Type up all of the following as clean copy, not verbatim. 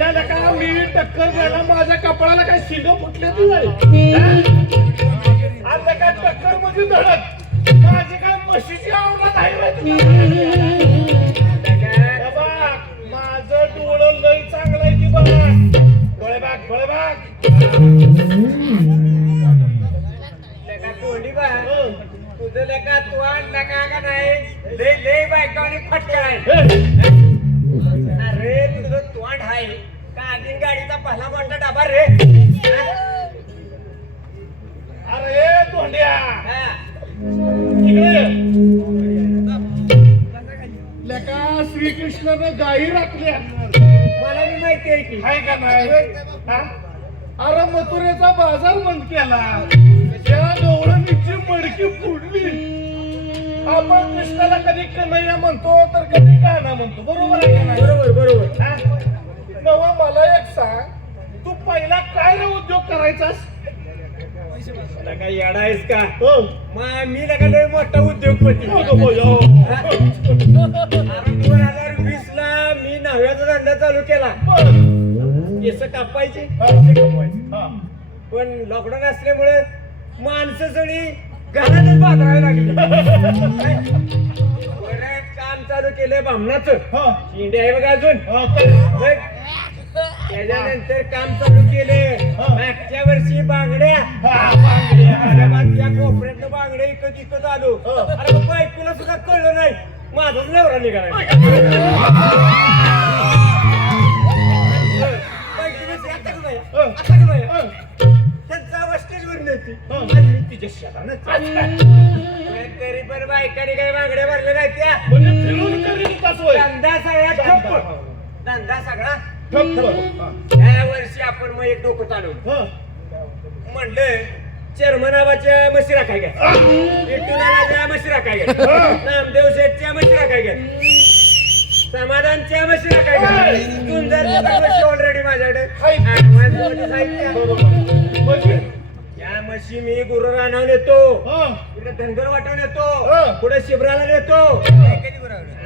आईला का मी टक्कर द्यायला माझ्या कपाळाला काय शिंग फुटले ती नाही आज काय टक्कर म्हणजे धडक माझी काय म्हशीची आवडत आहे माझं डोळं लय चांगलं आहे की बघा डोळे बाग तोंडी बा तुझं लेका तू आणला का नाही लय लय बायका आणि फटका आहे अरे तुझं तोंड आहे का आधी गाडीचा पहिला मोठा डाबा रे अरे तोंड्या इकडे लेका श्रीकृष्णानं गाई राखल्या मला मी माहिती आहे की आहे का नाही अरे मथुरेचा बाजार बंद केला त्या गवळणीची मडकी फोडली आपण कृष्णाला कधी कन्हैया म्हणतो तर कधी कान्हा म्हणतो बरोबर आहे का नाही बरोबर नवा मला एक सांग तू पहिला काय रे उद्योग करायचास काय येडा आहेस का हो मी लगा लय मोठा उद्योगपती 2020 ला मी नव्याचा धंदा चालू केला केस कापायचे पण लॉकडाऊन असल्यामुळे माणसं सगळी घरातच बांधावी लागली परत काम चालू केलंय बामणाचं शिंडे आहे बघा अजून त्याच्यानंतर काम चालू केले मागच्या वर्षी बांगड्या त्या कोपऱ्यातलं बांगड्या इकत आलो अरे बायकोला सुद्धा कळलं नाही माझाच नवरा निघाला त्यांचा स्टेजवर नेते तिच्या शेतानं तरी पण बायकाने काही बांगड्या भरल्या नाही त्या धंदा सगळा या वर्षी आपण मग एक डोकं चालवलं म्हणलं चेअरमन नावाच्या म्हशी राखाय घ्या विठ्ठलाच्या म्हशी राखाय घ्या नामदेव शेठच्या म्हशी राखाय घ्या समाधानच्या म्हशी राखाय घ्या म्हशी ऑलरेडी माझ्याकडे या म्हशी मी गुरु रानावर येतो इकडे धनगर वाटवून येतो पुढे शिबराला नेतो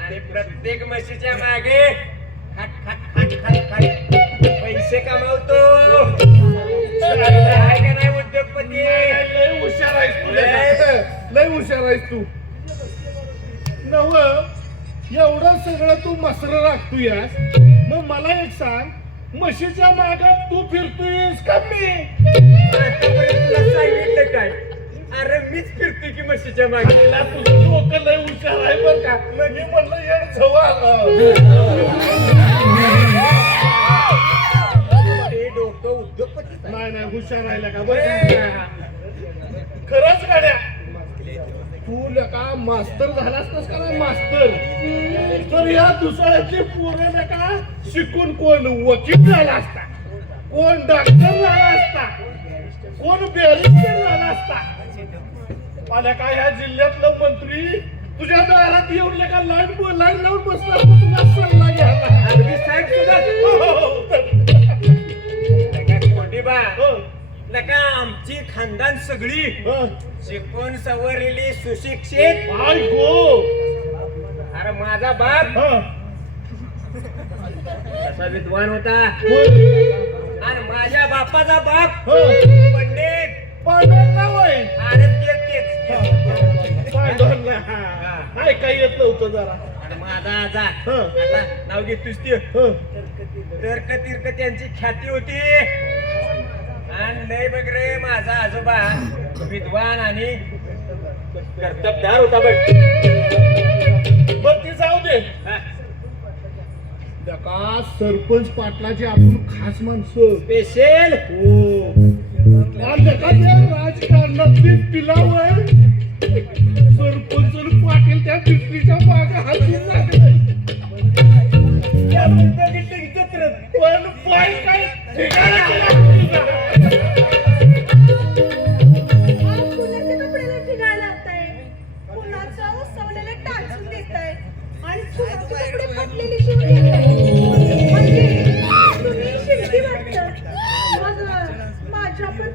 आणि प्रत्येक म्हशीच्या मागे पैसे कमावतो आहे का नाही उद्योगपती लय हुशार आहेस तू नव एवढं सगळं तू मसर राखतो यास मग मला एक सांग म्हशीच्या मागात तू फिरतोयस का मी आतापर्यंत तुला सांगितलं काय अरे मीच फिरतोय की म्हशीच्या मागे तुझं डोकं लय हुशार आहे बरं का मी म्हणलं येड झवा डोकं उद्योगपती नाही हुशार राहिला का बरं खरंच गाड्या तू का मास्तर झाला असतास का नाही मास्तर तर या दुसऱ्याची पोरं का शिकून कोण वकील झाला असता कोण डॉक्टर झाला असता कोण बॅरिस्टर झाला असता मला का ह्या जिल्ह्यातलं मंत्री तुझ्या दारात येऊन का लाईन लावून बसला तुला सल्ला घ्यायला अगदी साहेब सुद्धा लका आमची खानदान सगळी शिकून सवरलेली सुशिक्षित अरे माझा बाप कसा विद्वान होता आणि माझ्या बापाचा बाप पंडित अरे तेच काय येत नव्हतं जरा आणि माझा आजा आता नाव घेतोस ते तर्क तीर्क त्यांची ख्याती होती आणि लय बघ रे माझा आजोबा विद्वान आणि कर्तबदार होता बघ ती जाऊ दे का सरपंच पाटलाची आपण खास माणसं स्पेशल हो राजकारणातली पिलावर सरपंच पाटील त्या पिटलीच्या मागे हातून लागले पण पाय काय ठिकाणा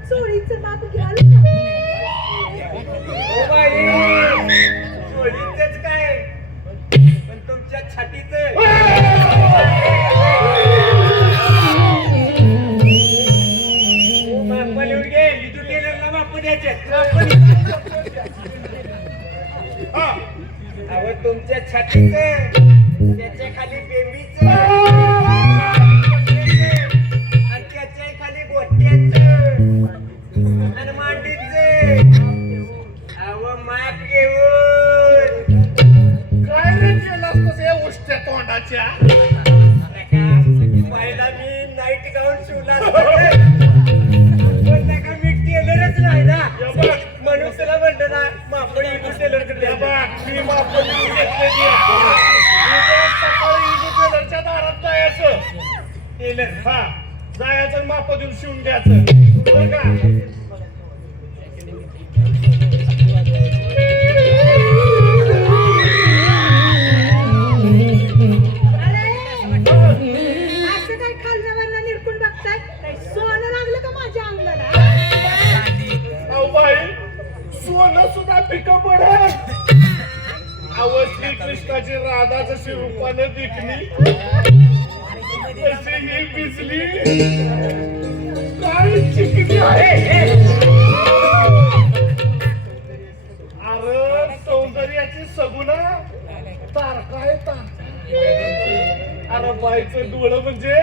चोळीचं माप घ्याल चोळीच काय पण तुमच्या छातीच छातीचं, त्याच्या खाली बेंबीचं, आणि त्याच्या खाली गोट्याचं, आणि मांडीचं. अहो माप घेऊन काय रे केलं असतंस या उष्ट्या तोंडाच्या? पहिला मी नाईट गाऊन शिवणार पण नका मी टेलरच नाही ना म्हणून तुला म्हणलं ना मापड इथून टेलर या बघ, मी मापं लिहून घेतलेली आहे. उद्या सकाळी इथं टेलरच्या दारात जायचं. टेलर हा, जायचं आणि मापं देऊन शिवून द्यायचं. बरं का? असं काय खालण्यावरनं निरकून बघताय काय सोनं लागलं का माझ्या अंगाला अहो बाई, सोनं सुद्धा पिकं पडत. अहो श्रीकृष्णाची राधा जशी रूपानं दिखली तशी ही बिजली काय चिकनी आहे. अरे सौंदर्याची सगुना तारका आहे तारका. अरे बाईचं डोळं म्हणजे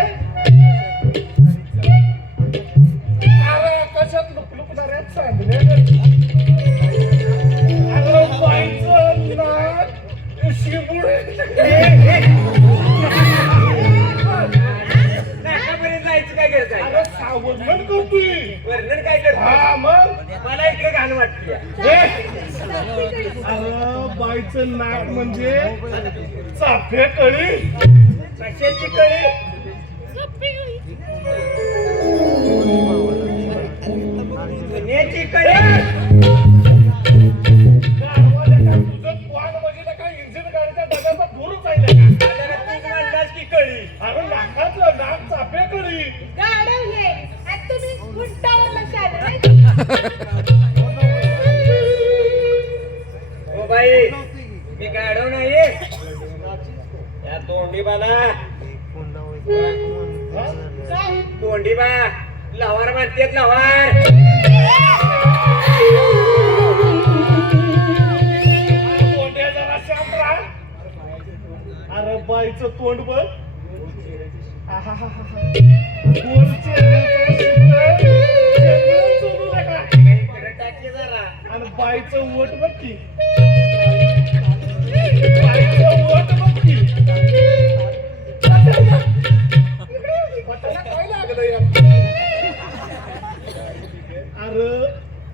अरे आकाशात लुकलुकणाऱ्या चांदण्या. अरे बाईचं नाक शिमुळे नाकापर्यंत जायचं काय गरज आहे अरे सावधान करतोय. वर्णन काय करतो हा मग मला इकडे घाण वाटते अरे बाईचं नाक म्हणजे चाफे कळी. कशाची कळी पुण्याची कळी तुझं वाण म्हणजे काय इंजिन गाडीच्या डब्याचा दूरच आहे का? तूच म्हणलास की कळी अरे नाकातलं नाक चाफे कळी. गाडवले आणि तुम्ही गुंटावर लक्ष आलं नाही ओ बाई मी गाडव नाहीये या तोंडीबाला काय तोंडीबा लवार म्हणतात लवार तोंड्या जरा शांत राहा. अरे बाईचं तोंड बघ. आहाहाहा. गोल चेहऱ्याचं शिखर, चेहरा चोरू नका. इकडे टाकी जरा आणि बाईचं ओठ बघ की. बाईचं ओठ बघ की. पटाला काय लागलं या?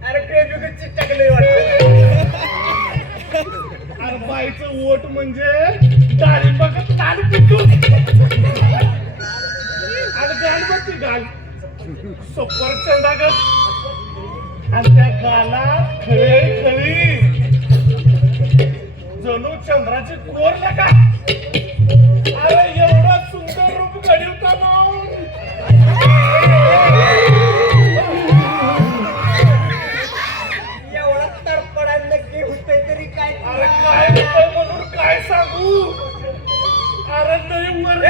अरे फेसबुक चिटकलंय वाटतं अरे बाईचं ओठ म्हणजे डाळिंबाचं ताल पिटू. आणि गाल बघ ती गाल सफरचंदागत. आणि त्या गालात खळे खळी जणू चंद्राची कोर नका. अरे एवढं सुंदर रूप घडवता मग एवढा तरपडा नक्की होतंय तरी काय अरे काय होतं म्हणून काय सांगू. अरे नाही वर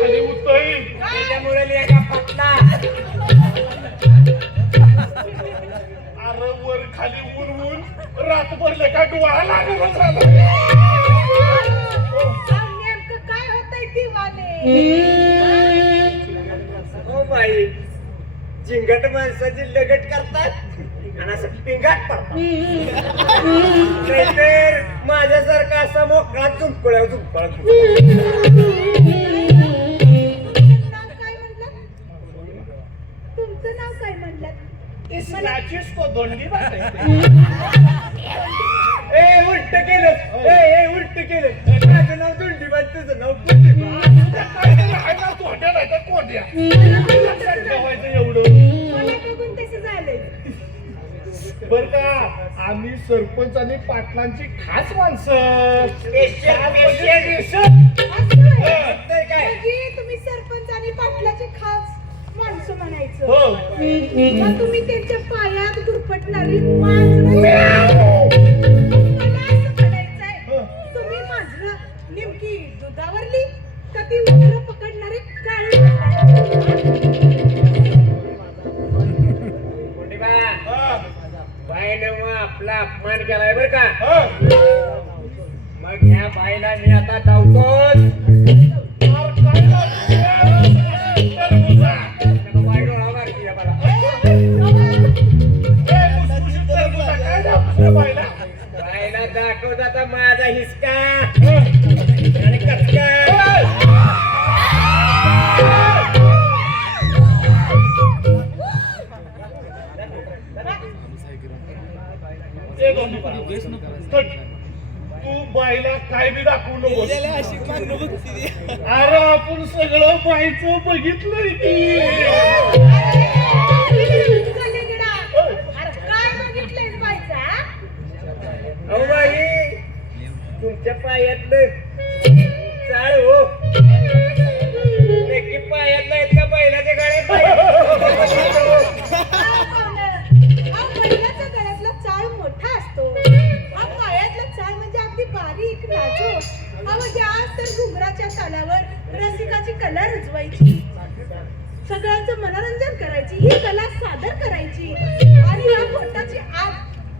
खाली उतई. त्याच्यामुळे लेगा फटला अरे वर खाली ऊन ऊन रातभर लेखा डोळा लागत झाला. नेमकं काय होतंय दिवाने ओ बाई चिंगट माणसाची लगट करतात आणि असं पिंगाट पडतात नाहीतर माझ्यासारखा असा मोकळा झुंपळ्या झुंपळा नाव काय म्हणलं तुमचं नाव काय म्हणलं स्नॅचेस को दोंडी बात ए उलट केलं ए उलट केलं माझं नाव दुंडीबाई तुझं नाव कोंड्या मला बघून तसं झालंय बर का आम्ही सरपंच आणि पाटलांची खास माणसं. स्पेशल असं होय. तर काय म्हणजे तुम्ही सरपंच आणि पाटलाचे खास माणसं म्हणायचं हो मग तुम्ही त्यांच्या पायात गुरफटणारी मांजरं मला असं म्हणायचंय तुम्ही मांजरं नेमकी दुधावरली का ती उंदरं पकडणारे काळे बाय नव आपला अपमान केलाय बर का हा. मग ह्या बाईला मी आता धावतोच मार काय लागली? टरबुजा. बाई डोळा मारती आहे मला मुसमुशीत टरबुजा काय दाखवलं बाईला? बाईला दाखवत आता माझा हिसका हा. आणि कचका ए दोन्ही चट. तू बाईला काय बी दाखवू नकोस. अरे आपण सगळं बाईचं बघितलंय की अरे काय बघितलंय बाईचा अहो बाई तुमच्या पायातलं चाळ हो नक्की पायातलं आहेत का बैलाच्या गळ्यात हा बैलाच्या गळ्यातला चाळ मोठा असतो हा पायातला चाळ म्हणजे अगदी बारीक नाजूक हा म्हणजे आज तर घुंगराच्या तालावर रसिकाची कला रुजवायची सगळ्यांचं मनोरंजन करायची ही कला सादर करायची आणि या पोटाची आग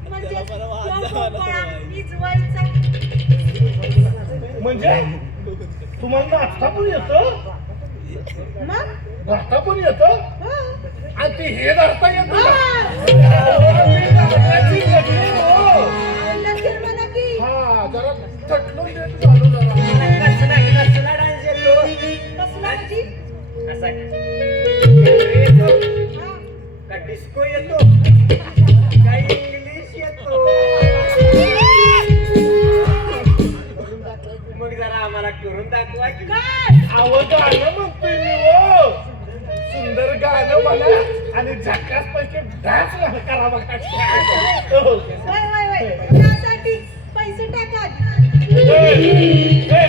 म्हणजे पोळा विजवायचा म्हणजे तुम्हाला नाचता पण येतं मग गाता पण येतं हो आणि ते हे धरता येतं का? हा. ते गाण्याची लगी हो. लगीन म्हणा की हा जरा थटलो देत झालो जरा कसला डान्स येतो कसला म्हणजे? असा येतो हा. का डिस्को येतो का इंग्लिश येतो मग जरा आम्हाला करून दाखवा की काय आवं गाणं म्हणतोय मी हो सुंदर गाणं म्हणा आणि झकास पैकी डान्स करा बघा हो. वय वय वय त्यासाठी पैसे टाका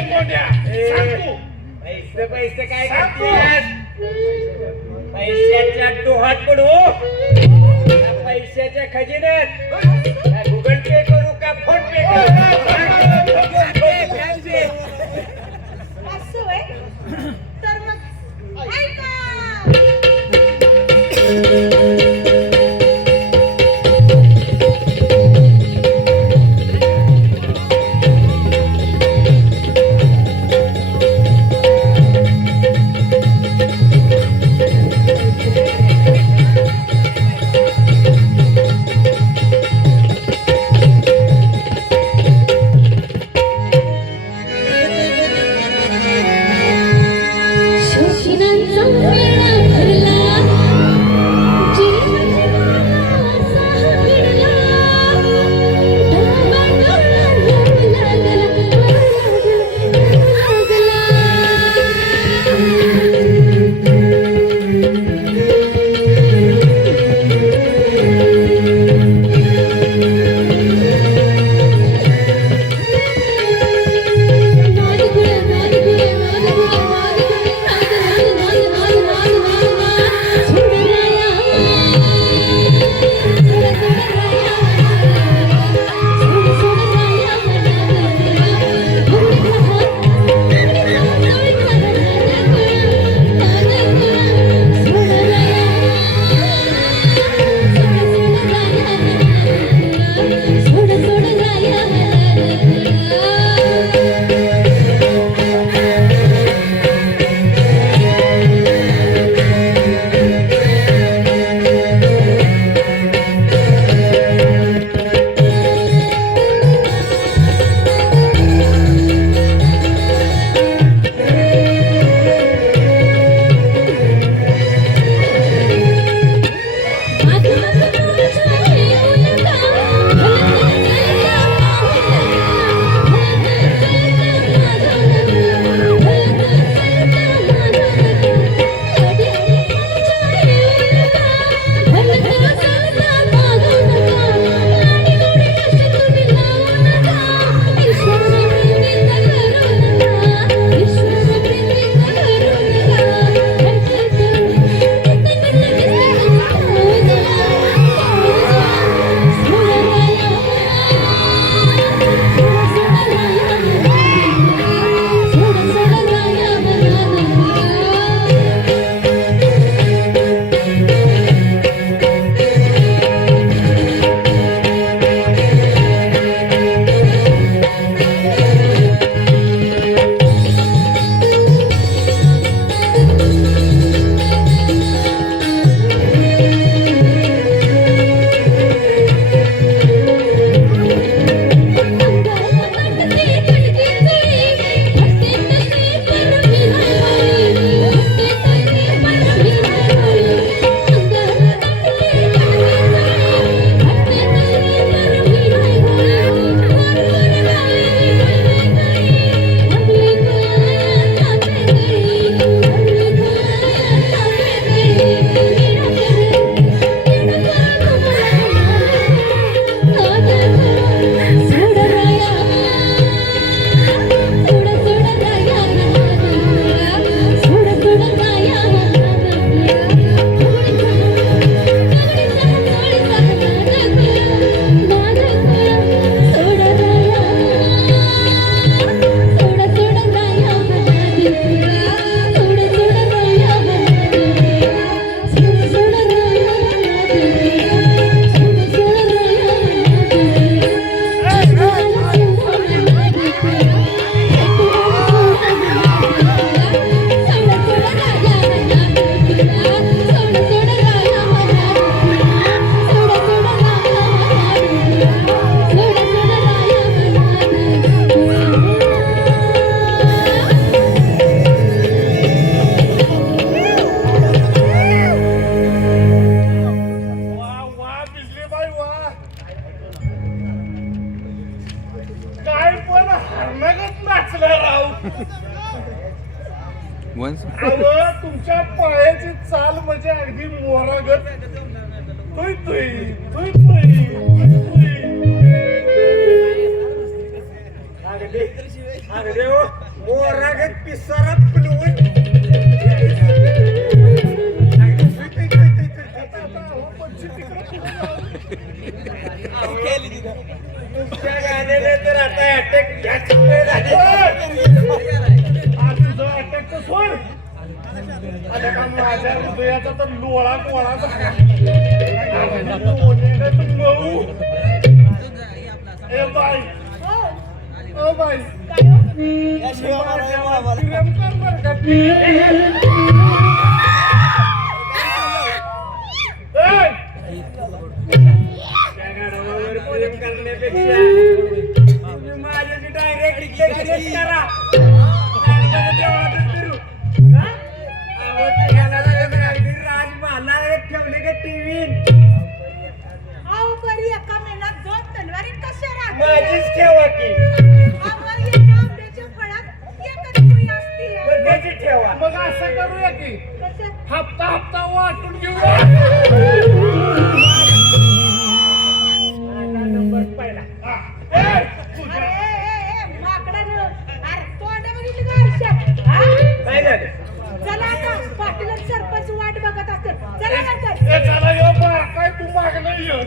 कोण्या सांग तू पैसे पैसे काय सांग तू. करतेस पैशाच्या डोहात पडू का पैशाच्या खजिन्यात का गुगल पे करू का फोन पे असं वय तर मग ऐका शोषणाचा मेळा भरला जीवनाचा घडला डोळा अहो, तुमच्या पायाची चाल म्हणजे अगदी मोरागत तुई तुई तुई तुई तुई. अगदी हो, मोरागत पिसारा फुलवून. तुमच्या गाण्याने तर आता अटॅक घ्यायची वेळ झाली. आज तुझं अटॅकचं सोड. आता का माझ्या हृदयाचा तर लोळा गोळा झाला. लोण्यानं मऊ. ए बाई, हो ओ बाई, काय हो? माझ्यावर प्रेम कर बरं का प्रेम. ए, त्या गाण्यावर प्रेम करण्यापेक्षा तुम्ही माझ्याशी डायरेक्ट लेक्चर करा. नाटकाचं देवळातच फिरू. हा? अहो, ते गाण्याला जर अगदी राजमहालात ठेवले का टीव्ही अहो बरी एका महिन्यात 2 तलवारी कशा राहतील? माझीच ठेवा की. आम्हाला एका आंब्याच्या फळात एकच सुई असते. मग त्याची ठेवा. मग असं करूया की कसं? हप्ता हप्ता वाटून घेऊया. माझा नंबर पहिला. हा. ए, अरे माकडानं, अरे तोंड बघितली का आरशात? हा? काय झालं? चला आता पाटील आणि सरपंच वाट बघत असते. चला नंतर. ए, चला यो बा, काय तू मागणं ये.